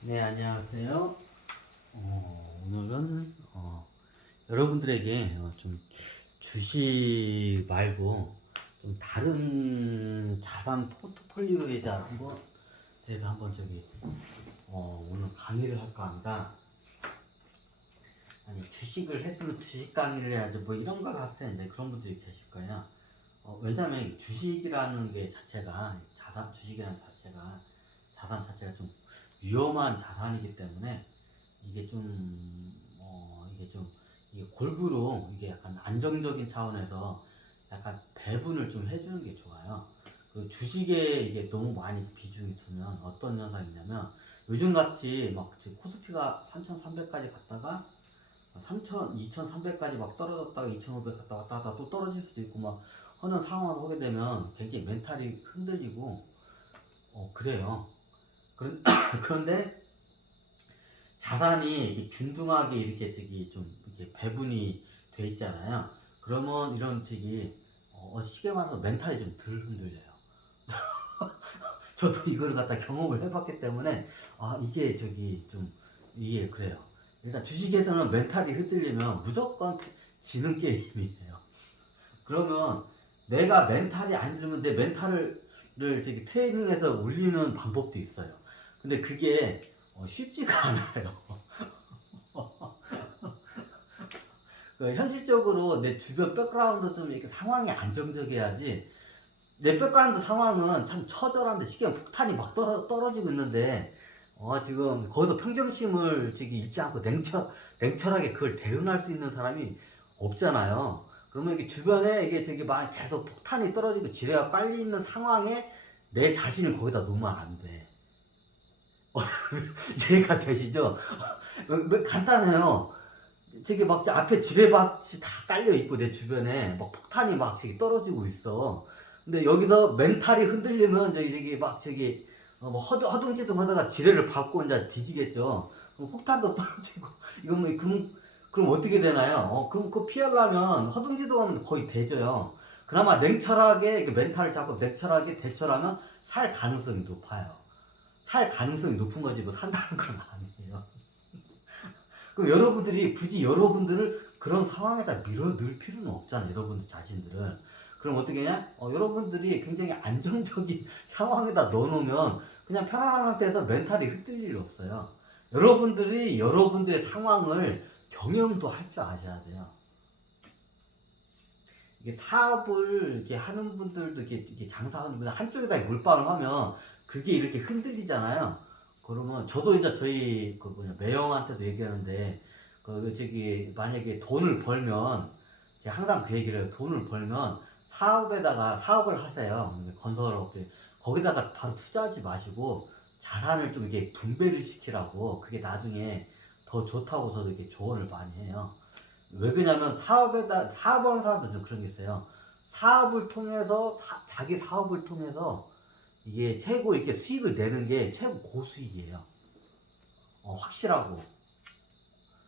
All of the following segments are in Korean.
네, 안녕하세요. 오늘은 여러분들에게 좀 주식 말고 좀 다른 자산 포트폴리오에 대해서 한번 오늘 강의를 할까 합니다. 아니, 주식을 했으면 주식 강의를 해야지 뭐 이런 걸 하세요. 이제 그런 분들이 계실 거예요. 왜냐면 주식이라는 게 자체가 주식이라는 자산 자체가 좀 위험한 자산이기 때문에 이게 이게 골고루 이게 약간 안정적인 차원에서 약간 배분을 좀 해주는 게 좋아요. 그 주식에 이게 너무 많이 비중이 두면 어떤 현상이냐면 요즘 같이 막 코스피가 3,300까지 갔다가 3,000, 2,300까지 막 떨어졌다가 2,500 갔다 왔다 갔다 또 떨어질 수도 있고 막 하는 상황을 하게 되면 굉장히 멘탈이 흔들리고 그래요. 그런데 자산이 균등하게 이렇게 좀 이렇게 배분이 돼 있잖아요. 그러면 이런 쉽게 말해서 멘탈이 좀 덜 흔들려요. 저도 이걸 갖다 경험을 해봤기 때문에 이게 이게 그래요. 일단 주식에서는 멘탈이 흔들리면 무조건 지는 게임이에요. 그러면 내가 멘탈이 안 들면 내 멘탈을 트레이닝해서 올리는 방법도 있어요. 근데 그게 쉽지가 않아요. 현실적으로 내 주변 백그라운드 좀 이렇게 상황이 안정적이어야지. 내 백그라운드 상황은 참 처절한데 쉽게 폭탄이 막 떨어지고 있는데 지금 거기서 평정심을 잊지 않고 냉철하게 그걸 대응할 수 있는 사람이 없잖아요. 그러면 이게 주변에 이게 막 계속 폭탄이 떨어지고 지뢰가 깔려 있는 상황에 내 자신을 거기다 놓으면 안 돼. 이해가 되시죠? 간단해요. 막 앞에 지뢰밭이 다 깔려 있고 내 주변에 막 폭탄이 막 떨어지고 있어. 근데 여기서 멘탈이 흔들리면 뭐 허둥지둥 하다가 지뢰를 밟고 이제 뒤지겠죠. 그럼 폭탄도 떨어지고 이건 그럼 어떻게 되나요? 그럼 그거 피하려면 허둥지둥하면 거의 되져요. 그나마 냉철하게 멘탈을 잡고 냉철하게 대처하면 살 가능성이 높아요. 살 가능성이 높은 거지 뭐 산다는 건 아니에요. 그럼 여러분들이 굳이 여러분들을 그런 상황에다 밀어넣을 필요는 없잖아요. 여러분들 자신들을. 그럼 어떻게 하냐? 여러분들이 굉장히 안정적인 상황에다 넣어놓으면 그냥 편안한 상태에서 멘탈이 흔들릴 일 없어요. 여러분들이 여러분들의 상황을 경영도 할 줄 아셔야 돼요. 이게 사업을 이렇게 하는 분들도 이렇게 장사하는 분들 한쪽에다 몰빵을 하면 그게 이렇게 흔들리잖아요. 그러면 저도 이제 저희 매형한테도 얘기하는데 만약에 돈을 벌면 제가 항상 그 얘기를 해요. 돈을 벌면 사업을 하세요. 건설업 거기다가 바로 투자하지 마시고 자산을 좀 이렇게 분배를 시키라고. 그게 나중에 더 좋다고 저도 이렇게 조언을 많이 해요. 왜 그러냐면 사업하는 사람들 좀 그런 게 있어요. 자기 사업을 통해서 이게 최고 이렇게 수익을 내는 게 최고 고수익이에요. 확실하고.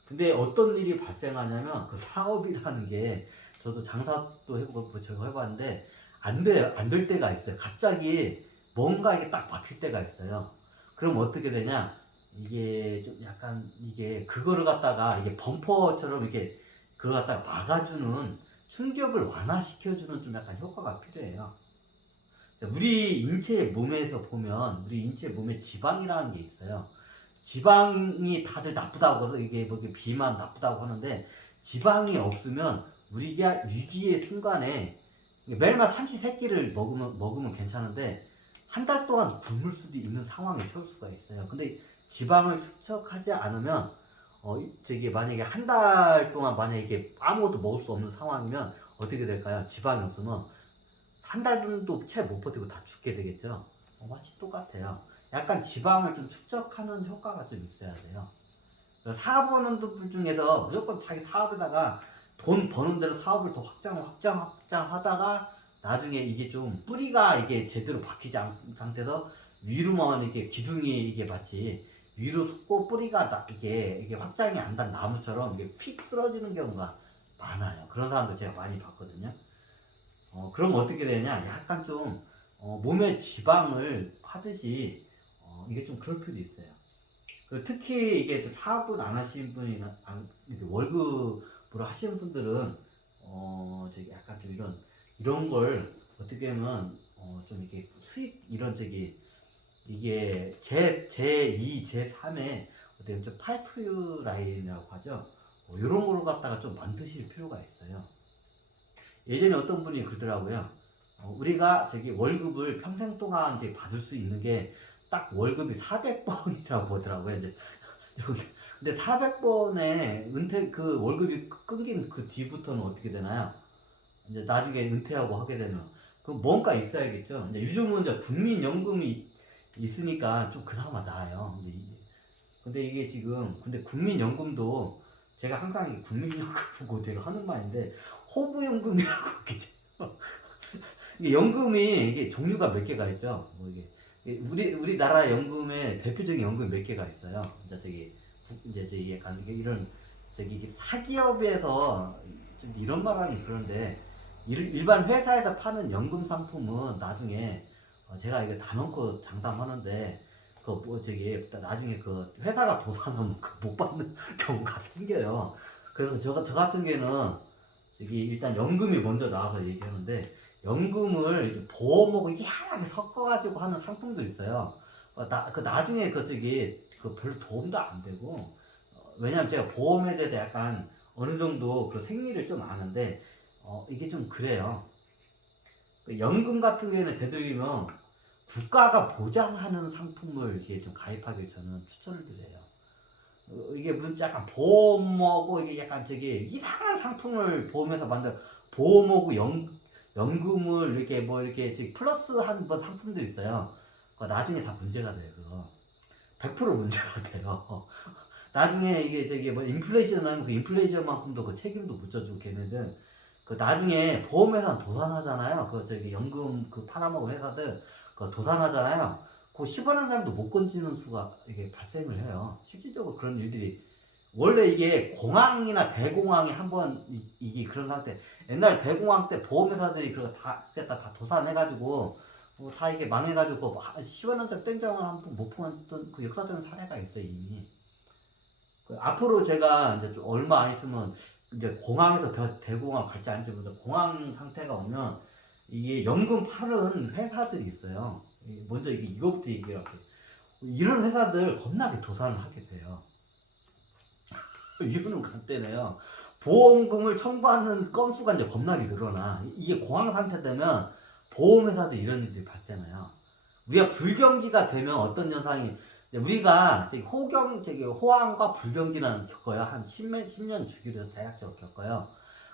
근데 어떤 일이 발생하냐면 그 사업이라는 게 저도 장사도 해보고 제가 해봤는데 안 될 때가 있어요. 갑자기 뭔가 이게 딱 막힐 때가 있어요. 그럼 어떻게 되냐? 이게 좀 약간 이게 그거를 갖다가 이게 범퍼처럼 이렇게 그걸 갖다가 막아주는 충격을 완화시켜주는 좀 약간 효과가 필요해요. 우리 인체 몸에 지방이라는 게 있어요. 지방이 다들 나쁘다고 해서 이게 뭐 비만 나쁘다고 하는데 지방이 없으면 우리가 위기의 순간에 매일마다 삼시세끼를 먹으면 괜찮은데 한 달 동안 굶을 수도 있는 상황에 처할 수가 있어요. 근데 지방을 축적하지 않으면 만약에 한 달 동안 만약에 이게 아무것도 먹을 수 없는 상황이면 어떻게 될까요? 지방이 없으면 한 달 정도 채 못 버티고 다 죽게 되겠죠. 마치 똑같아요. 약간 지방을 좀 축적하는 효과가 좀 있어야 돼요. 사업하는 분들 중에서 무조건 자기 사업에다가 돈 버는 대로 사업을 더 확장하다가 나중에 이게 좀 뿌리가 이게 제대로 박히지 않은 상태에서 위로만 이렇게 기둥이 이게 마치 위로 솟고 뿌리가 이게 확장이 안 된 나무처럼 이게 휙 쓰러지는 경우가 많아요. 그런 사람들 제가 많이 봤거든요. 그럼 어떻게 되냐? 약간 몸에 지방을 하듯이 이게 좀 그럴 필요도 있어요. 그 특히 이게 또 사업을 안 하시는 분이나 이렇게 월급으로 하시는 분들은 저기 약간 좀 이런 걸 어떻게 보면 좀 이렇게 수익 이런 저기 이게 제2, 제3의 어떻게 좀 파이프 라인이라고 하죠. 이런 걸 갖다가 좀 만드실 필요가 있어요. 예전에 어떤 분이 그러더라고요. 우리가 저기 월급을 평생 동안 이제 받을 수 있는 게 딱 월급이 400번이라고 보더라고요. 이제 근데 400번에 은퇴 그 월급이 끊긴 그 뒤부터는 어떻게 되나요? 이제 나중에 은퇴하고 하게 되면 그 뭔가 있어야겠죠. 이제 요즘은 이제 국민연금이 있으니까 좀 그나마 나아요. 근데 이게 지금 근데 국민연금도 제가 항상 이 국민연금 보고 제가 하는 말인데 호부연금이라고 그러죠. 이게 연금이 이게 종류가 몇 개가 있죠. 뭐 이게 우리나라 연금의 대표적인 연금이 몇 개가 있어요. 이제 저기 이제 저기 약간 이런 저기 이게 사기업에서 좀 이런 말하면 그런데 일반 회사에서 파는 연금 상품은 나중에 제가 이거 다 넣고 장담하는데 그 뭐 저기 나중에 그 회사가 도산하면 못 받는 경우가 생겨요. 그래서 저 같은 경우는 저기 일단 연금이 먼저 나와서 얘기하는데 연금을 이렇게 보험하고 희한하게 섞어가지고 하는 상품도 있어요. 그 나중에 그 저기 그 별로 도움도 안 되고 왜냐면 제가 보험에 대해서 약간 어느 정도 그 생리를 좀 아는데 이게 좀 그래요. 그 연금 같은 경우에는 되도록이면 국가가 보장하는 상품을 이렇게 좀 가입하길 저는 추천을 드려요. 이게 무슨 약간 보험하고 이게 약간 저기 이상한 상품을 보험에서 만든 보험하고 연금을 이렇게 뭐 이렇게 저기 플러스 한 번 상품도 있어요. 그거 나중에 다 문제가 돼요. 그거 100% 문제가 돼요. 나중에 이게 저기 뭐 인플레이션 하면 그 인플레이션만큼도 그 책임도 못 져주고 걔네들 그 나중에 보험회사 도산하잖아요. 그 저기 연금 그 팔아먹은 회사들 그 도산하잖아요. 그 10원 한 장도 못 건지는 수가 이게 발생을 해요. 실질적으로 그런 일들이 원래 이게 공항이나 대공항이 한번 이게 그런 상태. 옛날 대공항 때 보험회사들이 그거 다 도산해가지고 다 이게 망해가지고 10원 한 장 땡장을 한번 못 풀었던 그 역사적인 사례가 있어요 이미. 앞으로 제가 이제 좀 얼마 안 있으면 이제 공항에서 대공항 갈지 아닌지 모르는데 공항 상태가 오면 이게 연금 파는 회사들이 있어요. 먼저 이거부터 얘기할게요. 이런 회사들 겁나게 도산을 하게 돼요. 이유는 간단해요. 보험금을 청구하는 건수가 이제 겁나게 늘어나. 이게 공황 상태 되면 보험회사도 이런 일들이 발생해요. 우리가 불경기가 되면 어떤 현상이 우리가 호황과 불경기는 겪어요. 한 10년 주기로 대략적으로 겪어요.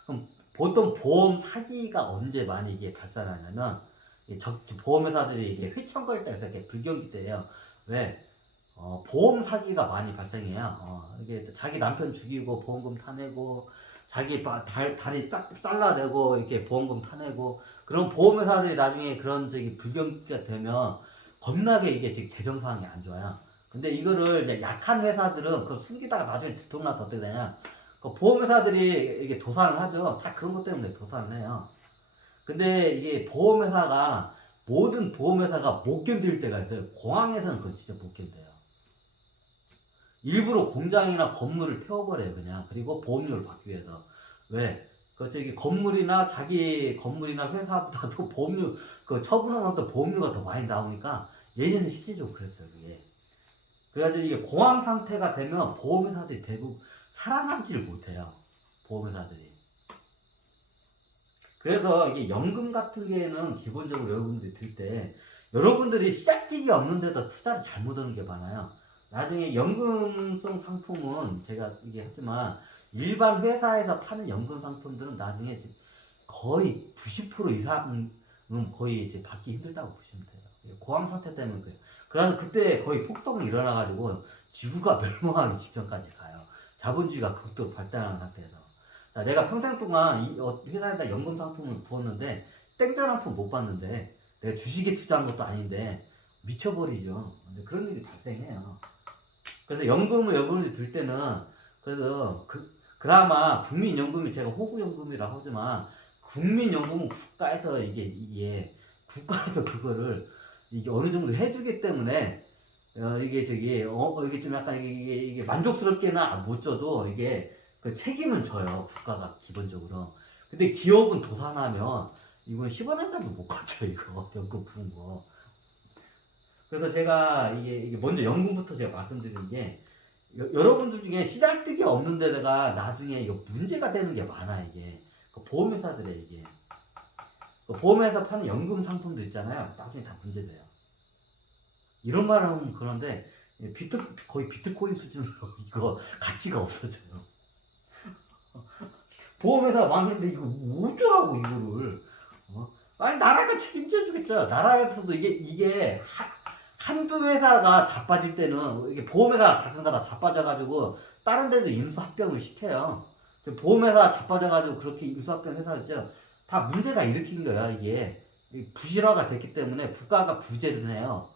그럼 보통 보험 사기가 언제 많이 이게 발생하냐면 보험회사들이 이게 휘청거릴 때에서 이렇게 불경기 때예요. 왜? 보험 사기가 많이 발생해요. 이게 자기 남편 죽이고 보험금 타내고 자기 다리 딱 잘라내고 이렇게 보험금 타내고 그런 보험회사들이 나중에 그런 저기 불경기가 되면 겁나게 이게 지금 재정 상황이 안 좋아요. 근데 이거를 이제 약한 회사들은 그걸 숨기다가 나중에 들통나서 어떻게 되냐? 그 보험회사들이 이게 도산을 하죠. 다 그런 것 때문에 도산을 해요. 근데 이게 보험회사가 모든 보험회사가 못 견딜 때가 있어요. 공항에서는 그건 진짜 못 견뎌요. 일부러 공장이나 건물을 태워버려요 그냥. 그리고 보험료를 받기 위해서. 왜? 그 저기 건물이나 자기 건물이나 회사보다도 보험료 그 처분하면 보험료가 더 많이 나오니까 예전에 실질적으로 그랬어요 그게. 그래가지고 이게 공황 상태가 되면 보험회사들이 대부분 살아남지를 못해요. 보험회사들이. 그래서 이게 연금 같은 경우에는 기본적으로 여러분들이 들 때 여러분들이 시작dig이 없는 데다 투자를 잘못하는 게 많아요. 나중에 연금성 상품은 제가 이게 했지만 일반 회사에서 파는 연금 상품들은 나중에 거의 90% 이상은 거의 이제 받기 힘들다고 보시면 돼요. 고황 상태 때문에 그래요. 그래서 그때 거의 폭동이 일어나가지고 지구가 멸망하기 직전까지 가요. 자본주의가 극도로 발달하는 상태에서. 내가 평생 동안 이 회사에다 연금 상품을 부었는데 땡전 한 푼 못 받는데 내가 주식에 투자한 것도 아닌데 미쳐버리죠. 근데 그런 일이 발생해요. 그래서 연금을 여러분이 들 때는 그래서 그나마 국민연금이 제가 호구연금이라고 하지만 국민연금은 국가에서 이게 국가에서 그거를 이게 어느 정도 해주기 때문에 이게 저기 이게 좀 약간 이게 만족스럽게는 못 줘도 이게 그 책임은 져요 국가가 기본적으로. 근데 기업은 도산하면 이건 10원 한 장도 못 가져 이거 연금 푸는 거. 그래서 제가 이게 먼저 연금부터 제가 말씀드리는 게 여러분들 중에 시잘데기 없는 데다가 나중에 이거 문제가 되는 게 많아 이게 그 보험회사들에 이게 그 보험회사 파는 연금 상품들 있잖아요 나중에 다 문제돼요. 이런 말 하면 그런데 거의 비트코인 수준으로 이거 가치가 없어져요. 보험회사 망했는데 이거 어쩌라고 이거를 아니 나라가 책임져 주겠죠. 나라에서도 이게 한두 회사가 자빠질 때는 이게 보험회사 가끔가다 자빠져가지고 다른 데도 인수합병을 시켜요. 보험회사 자빠져가지고 그렇게 인수합병 회사죠. 다 문제가 일으킨 거야 이게 부실화가 됐기 때문에 국가가 구제를 해요.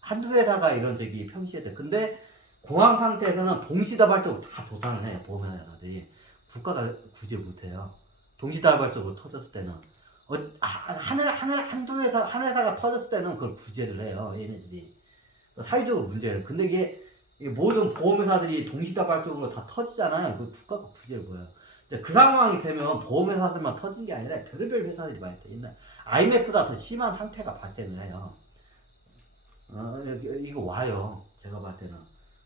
한두 회사가 이런 저기 평시에 돼. 근데 공황 상태에서는 동시다발적으로 다 도산을 해요 보험회사들이. 국가가 구제 못해요. 동시다발적으로 터졌을 때는 한두 회사 한 회사가 터졌을 때는 그걸 구제를 해요 얘네들이. 사회적으로 문제를. 근데 이게 모든 보험회사들이 동시다발적으로 다 터지잖아요. 그 국가가 구제를 보여요. 그 상황이 되면 보험회사들만 터진 게 아니라 별의별 회사들이 많이 돼 있는 IMF보다 더 심한 상태가 발생을 해요. 이거 와요. 제가 봤을 때는.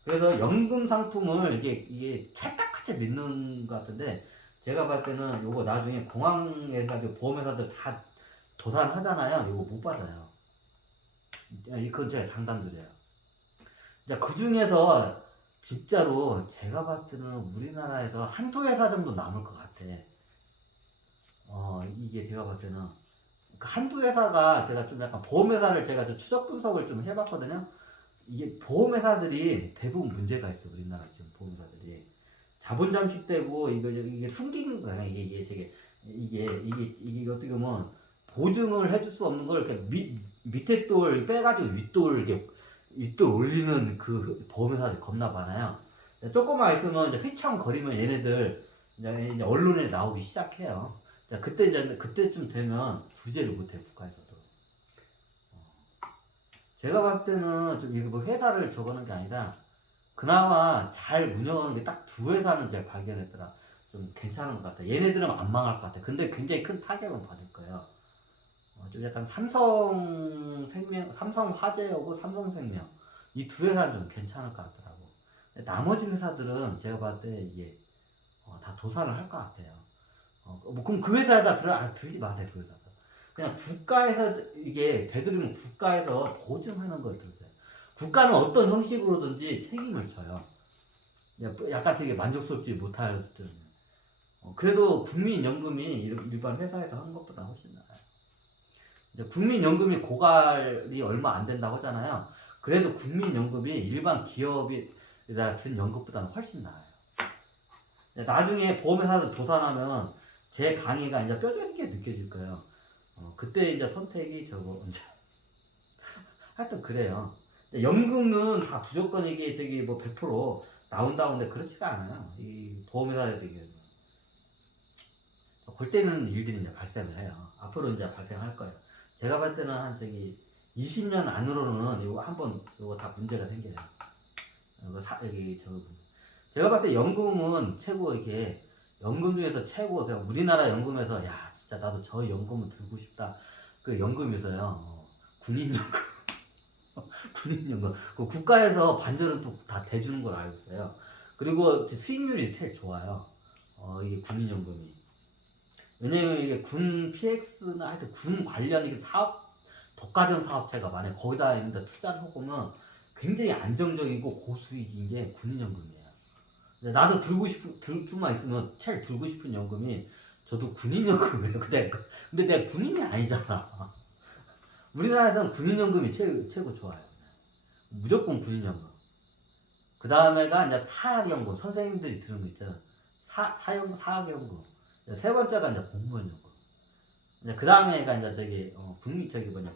그래서 연금 상품을 이게 찰떡같이 믿는 것 같은데 제가 봤을 때는 요거 나중에 공항에가지고 보험회사들 다 도산하잖아요. 요거 못 받아요. 이건 제가 장담드려요. 그 중에서 진짜로 제가 봤을 때는 우리나라에서 한두 회사 정도 남을 것 같아. 이게 제가 봤을 때는 한두 회사가 제가 좀 약간 보험회사를 제가 좀 추적 분석을 좀 해봤거든요. 이게 보험회사들이 대부분 문제가 있어 우리나라 지금 보험회사들이 자본 잠식되고 이게 숨긴 거야 이게 어떻게 보면 보증을 해줄 수 없는 걸 이렇게 밑에 돌 빼가지고 윗돌 올리는 그 보험회사들 겁나 많아요. 조금만 있으면 이제 휘청거리면 얘네들 이제 언론에 나오기 시작해요. 그때쯤 되면 구제를 못해 국가에서도. 제가 봤을 때는 좀 이거 뭐 회사를 적어놓은 게 아니라 그나마 잘 운영하는 게 딱 두 회사는 제가 발견했더라. 좀 괜찮은 것 같아. 얘네들은 안 망할 것 같아. 근데 굉장히 큰 타격은 받을 거예요. 좀 약간 삼성화재하고 삼성생명 이 두 회사는 좀 괜찮을 것 같더라고. 나머지 회사들은 제가 봤을 때 이게 다 도산을 할 것 같아요. 그럼 그 회사에다 들지 마세요. 그 회사. 그냥 국가에서 이게 되도록이면 국가에서 보증하는 걸 들으세요. 국가는 어떤 형식으로든지 책임을 져요. 약간 되게 만족스럽지 못할 때. 그래도 국민연금이 일반 회사에서 하는 것보다 훨씬 나아요. 이제 국민연금이 고갈이 얼마 안 된다고 하잖아요. 그래도 국민연금이 일반 기업이 같은 연금보다는 훨씬 나아요. 나중에 보험회사들 도산하면 제 강의가 이제 뼈저리게 느껴질 거예요. 그때 이제 선택이 저거 이제 하여튼 그래요. 연금은 다 무조건 이게 저기 뭐 100% 나온다고 하는데 그렇지가 않아요. 이 보험회사에도 이게 골 때리는 일들이 이제 발생을 해요. 앞으로 이제 발생할 거예요. 제가 봤을 때는 한 저기 20년 안으로는 이거 한번 이거 다 문제가 생겨요. 제가 봤을 때 연금은 최고 이게 연금 중에서 최고 그냥 우리나라 연금에서 야 진짜 나도 저 연금은 들고 싶다. 그 연금에서요. 군인연금. 군인연금. 그 국가에서 반절은 또 다 대주는 걸 알고 있어요. 그리고 수익률이 제일 좋아요. 이게 군인연금이. 왜냐면 이게 군 PX나 하여튼 군 관련 이게 독과점 사업체가 많아요. 거기다 있는데 투자를 해보면 굉장히 안정적이고 고수익인 게 군인연금이에요. 나도 들 수만 있으면 제일 들고 싶은 연금이 저도 군인연금이에요. 근데 내가 군인이 아니잖아. 우리나라에서는 군인연금이 최고 좋아요. 무조건 군인연금. 그 다음에가 이제 사학연금. 선생님들이 들은 거 있잖아. 사학연금. 세 번째가 이제 공무원연금. 이제 그 다음에가 이제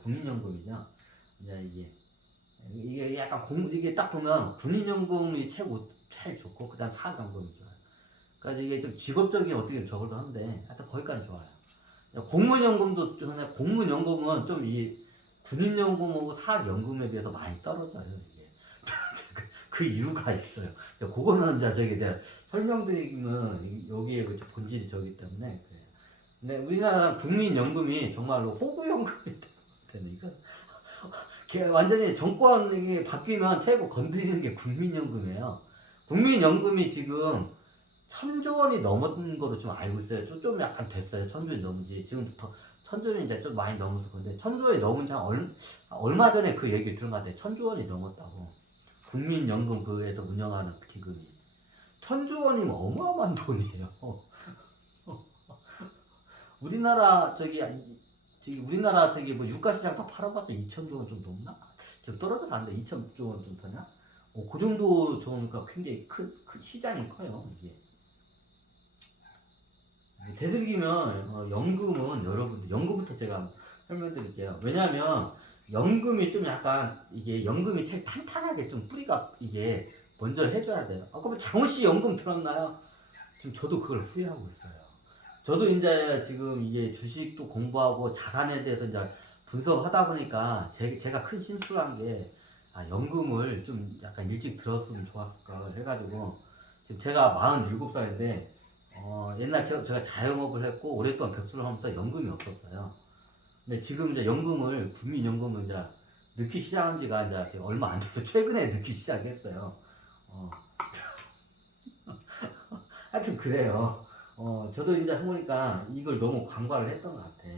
국민연금이죠. 이제 이게 약간 이게 딱 보면 군인연금이 제일 좋고 그다음 사학연금이 좋아요. 그러니까 이게 좀 직업적인 어떻게 저걸도 한데 하여튼 거기까지 좋아요. 공무연금도 좀 공무연금은 좀 이 군인연금하고 사학연금에 비해서 많이 떨어져요. 이게 그 이유가 있어요. 그거는 이제 저기 내가 설명드리면 여기에 그 본질이 저기 때문에 그래요. 근데 우리나라 국민연금이 정말로 호구연금이 되는 이거 완전히 정권이 바뀌면 최고 건드리는 게 국민연금이에요. 국민연금이 지금 1,000조 원이 넘은 거로 좀 알고 있어요. 좀 약간 됐어요. 1,000조 원이 넘은지 지금부터 1,000조 원이 이제 좀 많이 넘었을 건데 1,000조 원이 넘은 지 얼마 전에 그 얘기를 들은 것 같아요. 1,000조 원이 넘었다고. 국민연금 그에서 운영하는 기금이 1,000조 원이면 어마어마한 돈이에요. 우리나라 우리나라 뭐 유가시장 다 팔아봤자 2,000조 원 좀 넘나? 좀 떨어져서 안 돼. 2,000조 원 좀 되나? 그 정도 좋으니까 굉장히 큰 시장이 커요. 이게. 되도록이면 연금은 여러분들 연금부터 제가 설명드릴게요. 왜냐하면 연금이 좀 약간 이게 연금이 제일 탄탄하게 좀 뿌리가 이게 먼저 해줘야 돼요. 그러면 장호 씨 연금 들었나요? 지금 저도 그걸 후회하고 있어요. 저도 이제 지금 이게 주식도 공부하고 자산에 대해서 이제 분석하다 보니까 제가 큰 실수한 게 연금을 좀 약간 일찍 들었으면 좋았을까 해가지고 지금 제가 47살인데 옛날 제가 자영업을 했고 오랫동안 백수를 하면서 연금이 없었어요. 근데 지금 이제 연금을 국민연금을 이제 넣기 시작한 지가 이제 얼마 안 돼서 최근에 넣기 시작했어요. 하여튼 그래요. 저도 이제 해보니까 이걸 너무 간과를 했던 것 같아.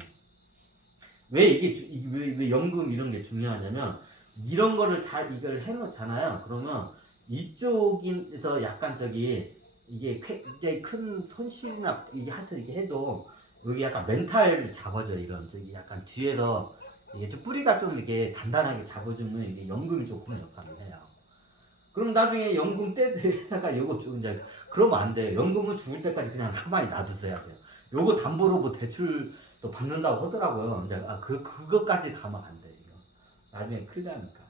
왜 왜 연금 이런 게 중요하냐면 이런 거를 잘 이걸 해놓잖아요. 그러면 이쪽에서 약간 이게 굉장히 큰 손실이나 이게 하여튼 이게 해도 여기 약간 멘탈 잡아줘 이런 약간 뒤에서 이게 좀 뿌리가 좀 이렇게 단단하게 잡아주면 이게 연금이 좀 그런 역할을 해요. 그럼 나중에 연금 때다가 요거 좀 이제 그러면 안 돼요. 연금은 죽을 때까지 그냥 가만히 놔두셔야 돼요. 요거 담보로 뭐 대출 또 받는다고 하더라고요. 이제 그것까지 가면 안 돼. 이거 나중에 큰일 나니까.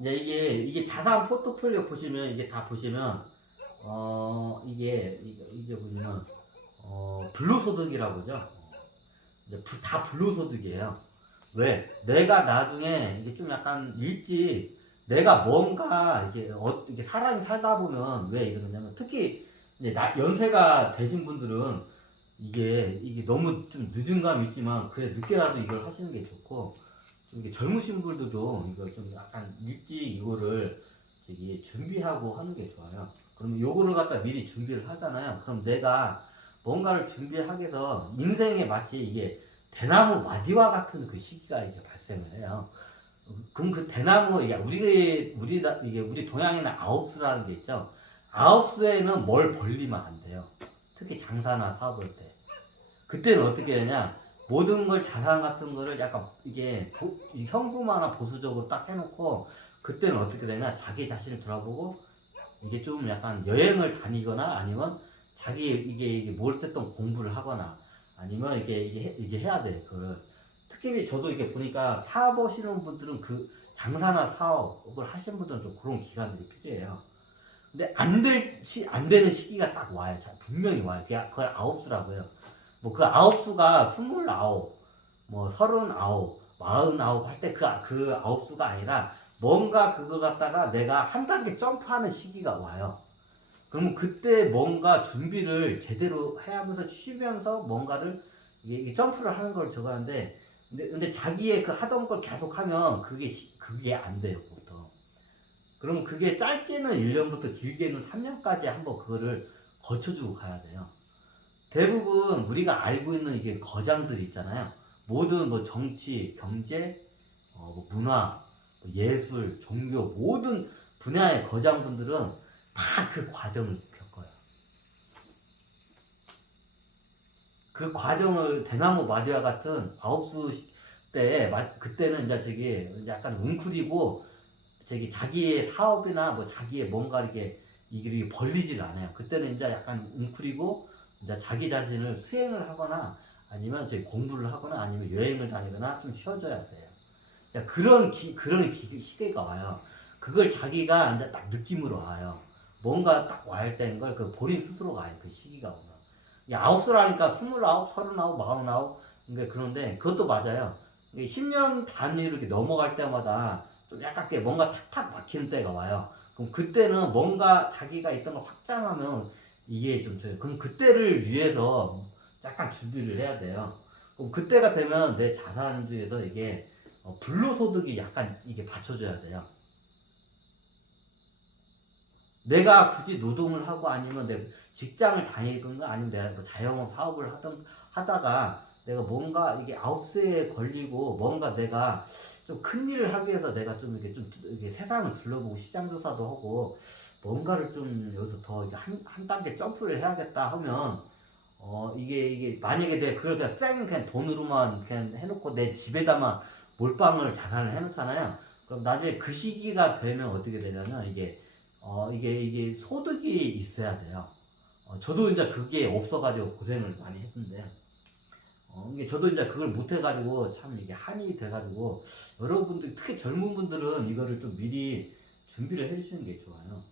이제 이게 자산 포트폴리오 보시면 이게 다 보시면 이게 보면 불로소득이라고 하죠. 이제 다 불로소득이에요. 왜? 내가 나중에 이게 좀 약간 일찍 내가 뭔가 이게 사람이 살다 보면 왜 이러냐면 특히 이제 연세가 되신 분들은 이게 너무 좀 늦은 감이 있지만 그래 늦게라도 이걸 하시는 게 좋고 좀 이게 젊으신 분들도 이거 좀 약간 일찍 이거를 준비하고 하는 게 좋아요. 그러면 요거를 갖다 미리 준비를 하잖아요. 그럼 내가 뭔가를 준비하게 해서 인생에 마치 이게 대나무 마디와 같은 그 시기가 이제 발생을 해요. 그럼 그 대나무 우리 동양에는 아홉수라는 게 있죠. 아홉수에는 뭘 벌리면 안 돼요. 특히 장사나 사업을 때. 그때는 어떻게 되냐? 모든 걸 자산 같은 거를 약간 이게 현금화나 보수적으로 딱 해놓고 그때는 어떻게 되냐? 자기 자신을 돌아보고 이게 좀 약간 여행을 다니거나 아니면 자기 이게 뭘 했던 공부를 하거나 아니면 이게 해야 돼. 그걸 특히 저도 이렇게 보니까 사업하시는 분들은 그 장사나 사업을 하시는 분들은 좀 그런 기간들이 필요해요. 근데 안 되는 시기가 딱 와요. 분명히 와요. 그걸 아홉수라고 해요. 뭐 그 아홉수가 29, 뭐 39, 49 할 때 그 아홉수가 아니라 뭔가 그거 갖다가 내가 한 단계 점프하는 시기가 와요. 그러면 그때 뭔가 준비를 제대로 해 하면서 쉬면서 뭔가를 이게 점프를 하는 걸 저거 하는데 근데 자기의 그 하던 걸 계속 하면 그게 안 돼요, 보통. 그러면 그게 짧게는 1년부터 길게는 3년까지 한번 그거를 거쳐주고 가야 돼요. 대부분 우리가 알고 있는 이게 거장들 있잖아요. 모든 뭐 정치, 경제, 뭐 문화, 뭐 예술, 종교 모든 분야의 거장분들은 다 그 과정을 겪어요. 그 과정을 대나무 마디와 같은 아홉수 때 그때는 이제 약간 웅크리고 자기의 사업이나 뭐 자기의 뭔가 이게 벌리질 않아요. 그때는 이제 약간 웅크리고 이제 자기 자신을 수행을 하거나 아니면 공부를 하거나 아니면 여행을 다니거나 좀 쉬어줘야 돼요. 그러니까 그런 시기가 와요. 그걸 자기가 이제 딱 느낌으로 와요. 뭔가 딱 와야 되는 걸 그 본인 스스로가 아요. 그 시기가 오면. 아홉수라니까 29, 39, 49. 그러니까 그런데 그것도 맞아요. 10년 단위로 이렇게 넘어갈 때마다 좀 약간 뭔가 탁탁 막히는 때가 와요. 그럼 그때는 뭔가 자기가 있던 걸 확장하면 이게 좀 좋아요. 그럼 그때를 위해서 약간 준비를 해야 돼요. 그럼 그때가 되면 내 자산주에서 이게 불로소득이 약간 이게 받쳐줘야 돼요. 내가 굳이 노동을 하고 아니면 내 직장을 다니든가 아니면 내가 뭐 자영업 사업을 하다가 내가 뭔가 이게 아웃세에 걸리고 뭔가 내가 좀 큰 일을 하기 위해서 내가 좀 이렇게 세상을 둘러보고 시장 조사도 하고 뭔가를 좀 여기서 더 한 단계 점프를 해야겠다 하면 이게 만약에 내가 그걸 그냥 돈으로만 그냥 해놓고 내 집에다만 몰빵을 자산을 해놓잖아요. 그럼 나중에 그 시기가 되면 어떻게 되냐면 이게 소득이 있어야 돼요. 저도 이제 그게 없어가지고 고생을 많이 했는데, 이게 저도 이제 그걸 못해가지고 참 이게 한이 돼가지고 여러분들 특히 젊은 분들은 이거를 좀 미리 준비를 해주시는 게 좋아요.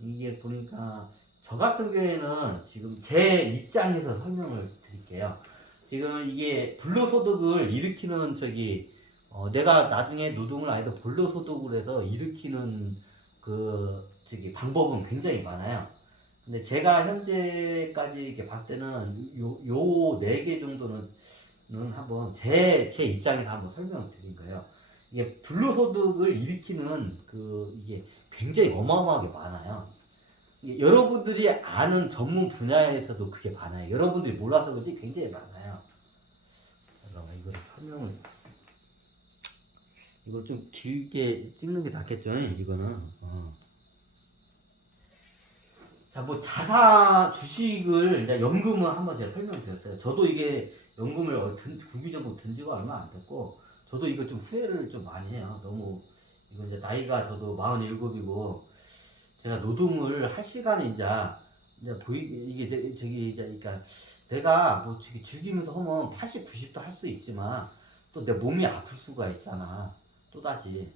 이게 보니까 저 같은 경우에는 지금 제 입장에서 설명을 드릴게요. 지금 이게 불로소득을 일으키는 내가 나중에 노동을 안 해도 불로소득을 해서 일으키는 방법은 굉장히 많아요. 근데 제가 현재까지 이렇게 봤을 때는 요 네 개 정도는 한번 제 입장에서 한번 설명을 드린 거예요. 이게 불로소득을 일으키는 이게 굉장히 어마어마하게 많아요. 여러분들이 아는 전문 분야에서도 그게 많아요. 여러분들이 몰라서 그렇지 굉장히 많아요. 잠깐만 이걸 좀 길게 찍는 게 낫겠죠? 이거는. 자, 뭐 주식을 이제 연금을 한번 제가 설명드렸어요. 저도 이게 연금을 구기적으로 든지가 얼마 안 됐고, 저도 이거 좀 후회를 좀 많이 해요. 너무 이거 이제 나이가 저도 47이고 제가 노동을 할 시간이 이제 이게 이제 그러니까 내가 뭐 즐기면서 하면 80, 90도 할 수 있지만 또 내 몸이 아플 수가 있잖아. 또 다시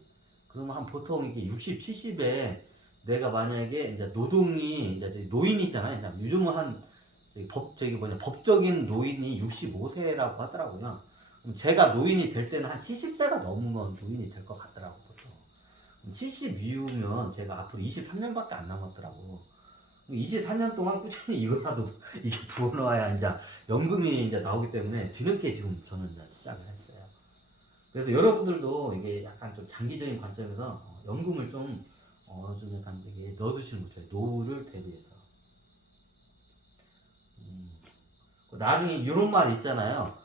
그러면 보통 이게 60, 70에 내가 만약에 이제 노동이 이제 노인이잖아요. 요즘은 법적인 노인이 65세라고 하더라고요. 그럼 제가 노인이 될 때는 한 70세가 넘으면 노인이 될 것 같더라고요. 70 이후면 제가 앞으로 23년밖에 안 남았더라고. 24년 동안 꾸준히 이거라도 이게 부어놓아야 이제 연금이 이제 나오기 때문에 뒤늦게 지금 저는 이제 시작을 했어요. 그래서 여러분들도 이게 약간 좀 장기적인 관점에서 연금을 좀 약간 이게 넣어두시는 거 좋아요. 노후를 대비해서. 나중에 이런 말 있잖아요.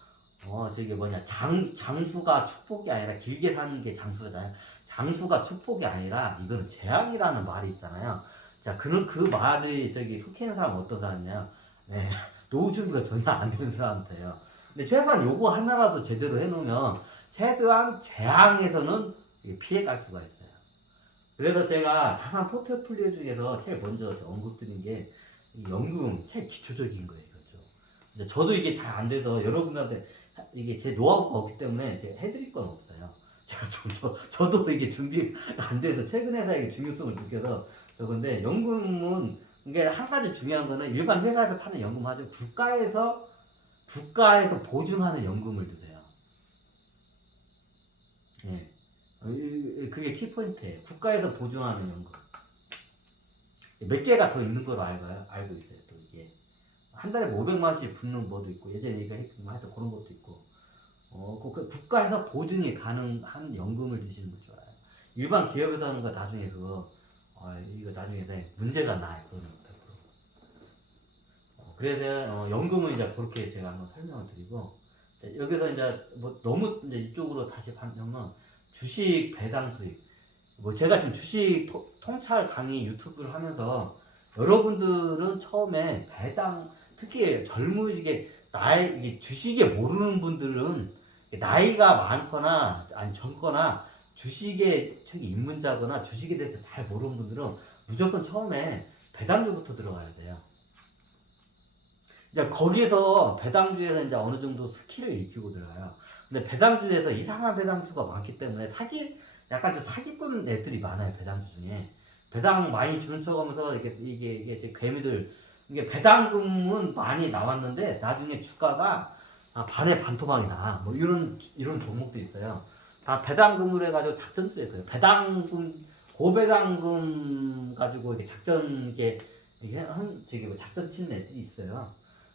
장수가 축복이 아니라 길게 사는 게 장수잖아요. 장수가 축복이 아니라 이거는 재앙이라는 말이 있잖아요. 자, 그 말이 속해 있는 사람은 어떤 사람이냐? 네, 노후 준비가 전혀 안 되는 사람한테요. 근데 최소한 요거 하나라도 제대로 해놓으면 최소한 재앙에서는 피해갈 수가 있어요. 그래서 제가 자산 포트폴리오 중에서 제일 먼저 언급드린 게 연금 제일 기초적인 거예요. 이제 저도 이게 잘 안 돼서 여러분한테 이게 제 노하우가 없기 때문에 제가 해드릴 건 없어요. 제가 저도 이게 준비가 안 돼서 최근에 이게 중요성을 느껴서 저건데 연금은 이게 한 가지 중요한 거는 일반 회사에서 파는 연금 하죠. 국가에서 보증하는 연금을 주세요. 예. 그게 키포인트예요. 국가에서 보증하는 연금. 몇 개가 더 있는 걸로 알고 있어요. 또 이게. 한 달에 500만 원씩 붙는 것도 있고 예전에 얘기했지만 하여튼 그런 것도 있고 그 국가에서 보증이 가능한 연금을 드시는 거 좋아요. 일반 기업에서 하는 거 나중에 이거 나중에 문제가 나요. 그거는 100%. 그래서 연금은 이제 그렇게 제가 한번 설명을 드리고 여기서 이제 뭐 너무 이제 이쪽으로 다시 반영하면 주식 배당 수익. 뭐 제가 지금 주식 통찰 강의 유튜브를 하면서 여러분들은 처음에 특히 젊으시게 이게 주식에 모르는 분들은 나이가 많거나 아니 젊거나 주식에 입문자거나 주식에 대해서 잘 모르는 분들은 무조건 처음에 배당주부터 들어가야 돼요. 이제 거기서 배당주에서 이제 어느 정도 스킬을 익히고 들어가요. 근데 배당주에서 이상한 배당주가 많기 때문에 약간 좀 사기꾼 애들이 많아요. 배당주 중에 배당 많이 주는 척하면서 이게 개미들 이게 배당금은 많이 나왔는데 나중에 주가가 반의 반토막이 나. 뭐 이런 종목도 있어요. 다 배당금으로 해가지고 작전들이 거예요. 배당금, 고배당금 가지고 이렇게 작전 이게 저기 뭐 작전 치는 애들이 있어요.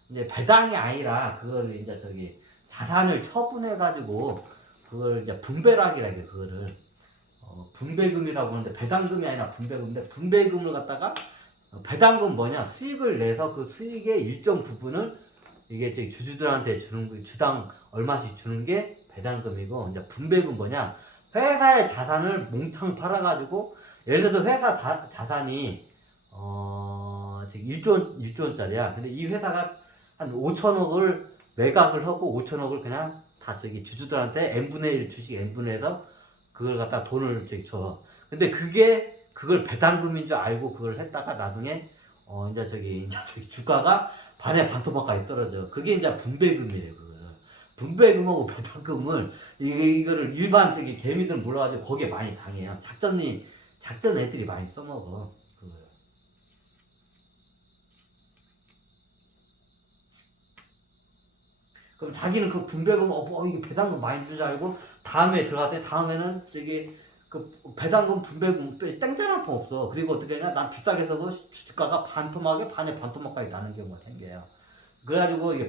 이제 배당이 아니라 그걸 이제 저기 자산을 처분해가지고 그걸 이제 분배락이라 해 그거를 분배금이라고 하는데 배당금이 아니라 분배금인데 분배금을 갖다가 배당금 뭐냐 수익을 내서 그 수익의 일정 부분을 이게 저기 주주들한테 주는 거 주당 얼마씩 주는 게 배당금이고 이제 분배금 뭐냐 회사의 자산을 몽창 팔아가지고 예를 들어서 회사 자산이 저기 1조 원짜리야. 근데 이 회사가 한 5천억을 매각을 하고 5천억을 그냥 다 저기 주주들한테 n분의 1 주식 n분의 1에서 그걸 갖다 돈을 저기 줘. 근데 그걸 배당금인 줄 알고 그걸 했다가 나중에 이제 저기 주가가 반에 반토막까지 떨어져. 그게 이제 분배금이에요. 그거를. 분배금하고 배당금을 이거를 일반 저기 개미들은 몰라가지고 거기에 많이 당해요. 작전 애들이 많이 써먹어. 그거를. 그럼 자기는 그 분배금 이게 배당금 많이 주지 알고 다음에 들어갔더니 다음에는 저기 그 배당금 분배금 땡짜랑 통 없어. 그리고 어떻게 하냐? 난 비싸게 써도 주가가 반토막에 반에 반토막까지 나는 경우가 생겨요. 그래가지고 이게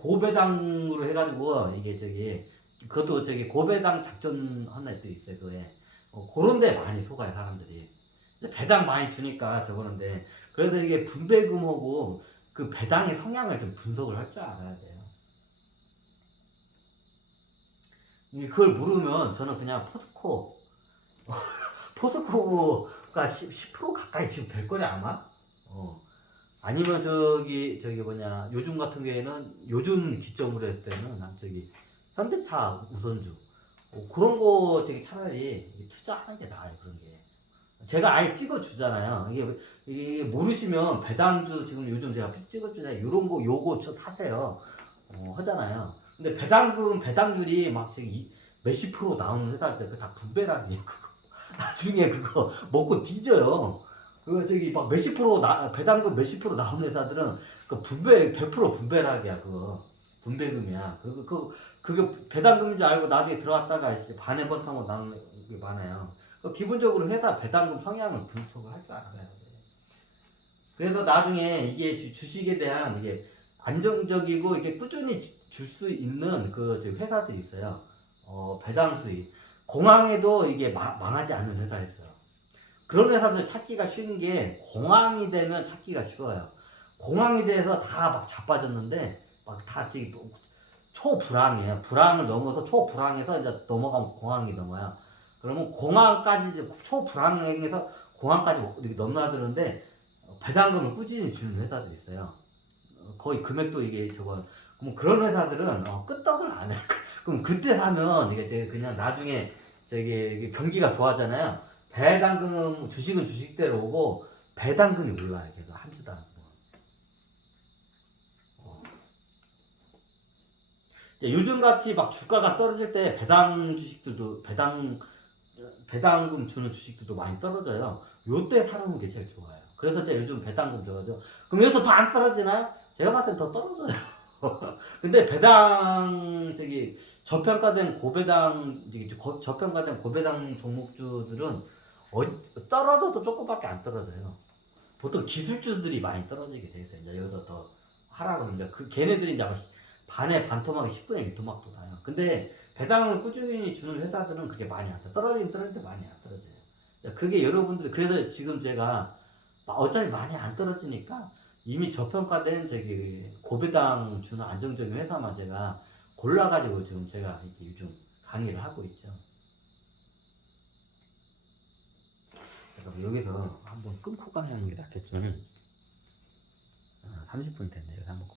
고배당으로 해가지고 이게 저기 그것도 저기 고배당 작전 하는 애들이 있어요. 그에 그런데 많이 속아요 사람들이. 배당 많이 주니까 저거는데 그래서 이게 분배금하고 그 배당의 성향을 좀 분석을 할 줄 알아야 돼요. 그걸 모르면 저는 그냥 포스코가 10% 가까이 지금 될 거냐 아마. 아니면 저기 뭐냐 요즘 같은 경우에는 요즘 기점으로 했을 때는 저기 현대차 우선주 그런 거 저기 차라리 투자하는 게 나아요. 그런 게 제가 아예 찍어주잖아요. 이게 모르시면 배당주 지금 요즘 제가 찍어주잖아요. 요런 거 요거 사세요. 하잖아요. 근데 배당률이 막 저기 몇십 프로 나오는 회사들 그거 다 분배락이에요. 그거 나중에 그거 먹고 뒤져요. 그 저기 막 몇십 프로 배당금 몇십 프로 나오는 회사들은 그 분배 100% 분배락이야. 그거 분배금이야. 그게 배당금인 줄 알고 나중에 들어갔다가 반에 번타고 나오는 게 많아요. 기본적으로 회사 배당금 성향을 분석을 할 줄 알아야 돼. 그래서 나중에 이게 주식에 대한 이게 안정적이고 이게 꾸준히 줄 수 있는 그 회사들이 있어요. 배당 수익. 공항에도 이게 망하지 않는 회사 있어요. 그런 회사들 찾기가 쉬운 게 공항이 되면 찾기가 쉬워요. 공항에 대해서 다 막 자빠졌는데 막 다 지금 초불황이에요. 불황을 넘어서 초불황에서 이제 넘어가면 공항이 넘어요. 그러면 공항까지 초불황에서 공항까지 넘나드는데 배당금을 꾸준히 주는 회사들이 있어요. 거의 금액도 이게 그럼 그런 회사들은 끄떡을 안 해. 그럼 그때 사면 이게 그냥 나중에 이게 경기가 좋아하잖아요. 배당금 주식은 주식대로 오고 배당금이 올라요. 계속 한 주당. 요즘 같이 막 주가가 떨어질 때 배당금 주는 주식들도 많이 떨어져요. 요때 사는 게 제일 좋아요. 그래서 제가 요즘 배당금 줘가지고 그럼 여기서 더 안 떨어지나요? 제가 봤을 땐 더 떨어져요. 근데 저평가된 고배당 종목주들은 떨어져도 조금밖에 안 떨어져요. 보통 기술주들이 많이 떨어지게 돼 있어요. 이제 여기서 더 하락을 이제 걔네들이 이제 반에 반토막에 10분의 1토막도 나요. 근데 배당을 꾸준히 주는 회사들은 그렇게 많이 안 떨어지긴 떨어지는데 많이 안 떨어져요. 그게 여러분들 그래서 지금 제가 어차피 많이 안 떨어지니까 이미 저평가된 고배당 주는 안정적인 회사만 제가 골라가지고 지금 제가 이렇게 요즘 강의를 하고 있죠. 제가 여기서 한번 끊고 가는 게 낫겠죠. 30분 됐네요. 한번